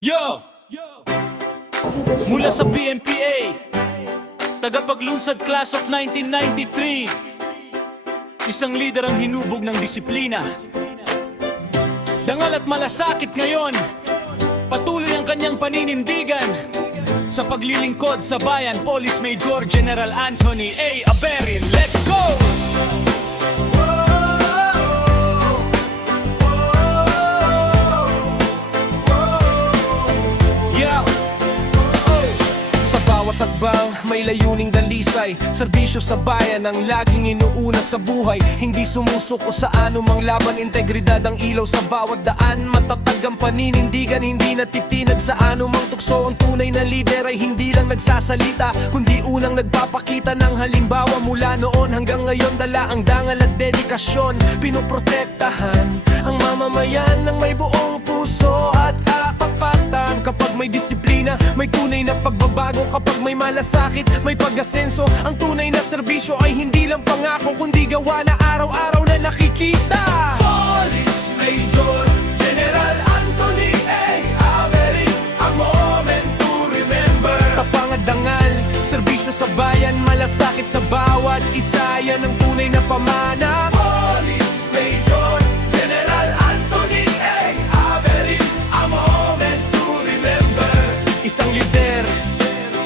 Yo! Mula sa PNPA, tagapaglunsad class of 1993, isang leader ang hinubog ng disiplina. Dangal at malasakit ngayon, patuloy ang kanyang paninindigan sa paglilingkod sa bayan. Police Major General Anthony A. Aberin, let's go! Takbang may layuning dalisay, serbisyo sa bayan ang laging inuuna sa buhay. Hindi sumusuko sa anumang laban, integridad ang ilaw sa bawat daan. Matatag ang paninindigan, hindi natitinag sa anumang tukso. Ang tunay na lider ay hindi lang nagsasalita, kundi unang nagpapakita ng halimbawa. Mula noon hanggang ngayon, dala ang dangal at dedikasyon. Pinoprotektahan ang mamamayan ng may buong puso at kapapatan. Kapag may disiplina, may tunay na pagbabago. Kapag may malasakit, may pag-asenso. Ang tunay na serbisyo ay hindi lang pangako, kundi gawa na araw-araw na nakikita. Police Major General Anthony A. Aberin, a moment to remember. Tapang at dangal, serbisyo sa bayan, malasakit sa bawat isa. Yan ang tunay na pamana. Police Major General Anthony A. Aberin, a moment to remember. Isang lider,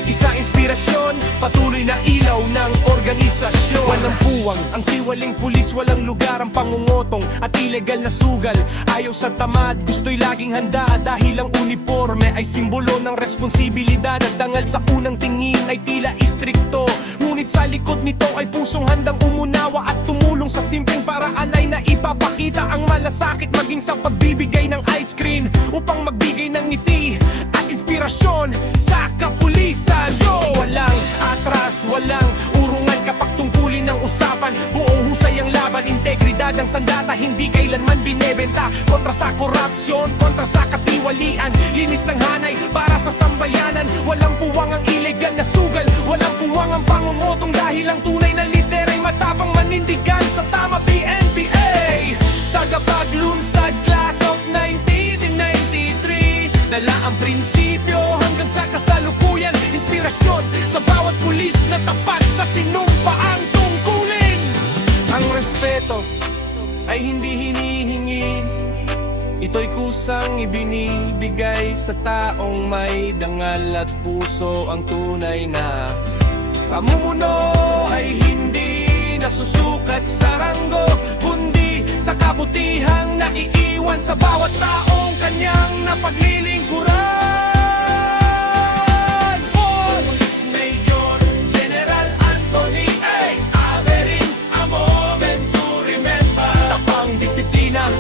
isang inspirasyon, patuloy na ilaw ng organisasyon. Walang puwang, ang tiwaling pulis, walang lugar ang pangungotong at ilegal na sugal. Ayaw sa tamad, gusto'y laging handa, dahil ang uniforme ay simbolo ng responsibilidad. At dangal sa unang tingin ay tila istrikto, ngunit sa likod nito ay pusong handang umunawa at tumulong sa simpleng paraan ay naipapakita ang malasakit, maging sa pagbibigay ng ice cream upang magbigay ng ngiti at inspirasyon sa kapulisan. Yo! Walang atras, walang urungan kapag tungkulin ng usapan. Buong husay ang laban, integridad ang sandata, hindi kailanman binebenta. Kontra sa korupsyon, kontra sa katiwalian, linis ng hanay para sa sambayanan. Walang puwang ang ilegal na sugal, walang puwang ang pangungutong, dahil ang tunay na lider ay matapang manindigan sa tama. PNPA, tagapaglunsad class of 1993, dala ang prinsipyo hanggang sa kasalukuyan. Inspirasyon sa bawat pulis na tapat sa sinumpaang tungkulin. Ang respeto ay hindi hinihingi, ito'y kusang ibinibigay sa taong may dangal at puso. Ang tunay na pamumuno ay hindi nasusukat sa ranggo, kundi sa kabutihang naiiwan sa bawat taong kanyang napaglilingkuran.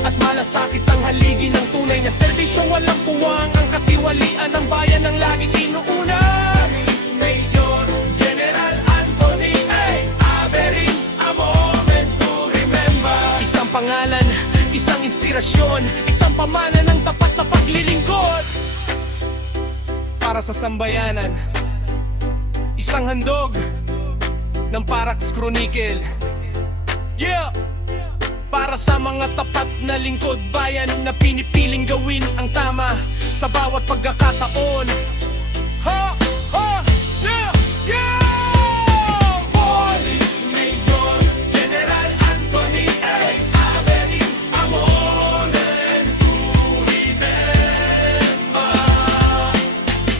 At malasakit ang haligi ng tunay na serbisyo, walang puwang ang katiwalian ng bayan ang laging inuuna. Police Major General Anthony A. Aberin, a moment to remember. Isang pangalan, isang inspirasyon, isang pamana ng tapat na paglilingkod para sa sambayanan. Isang handog ng Parax Chronicle. Yeah! Para sa mga tapat na lingkod bayan na pinipiling gawin ang tama sa bawat pagkakataon. Ha! Ha! Yeah! Yeah! Police Major General Anthony A. Aberin, a moment to remember.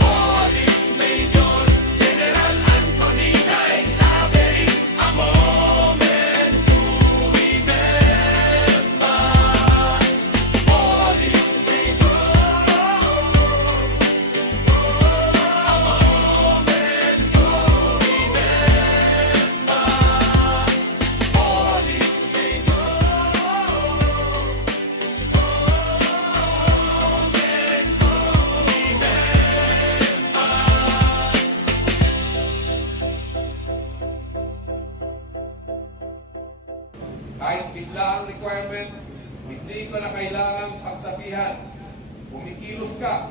Police Major General Anthony A. Aberin, a moment to remember. Kahit bigla ang requirement, hindi ko na kailangan pagsabihan. Kumikilos ka.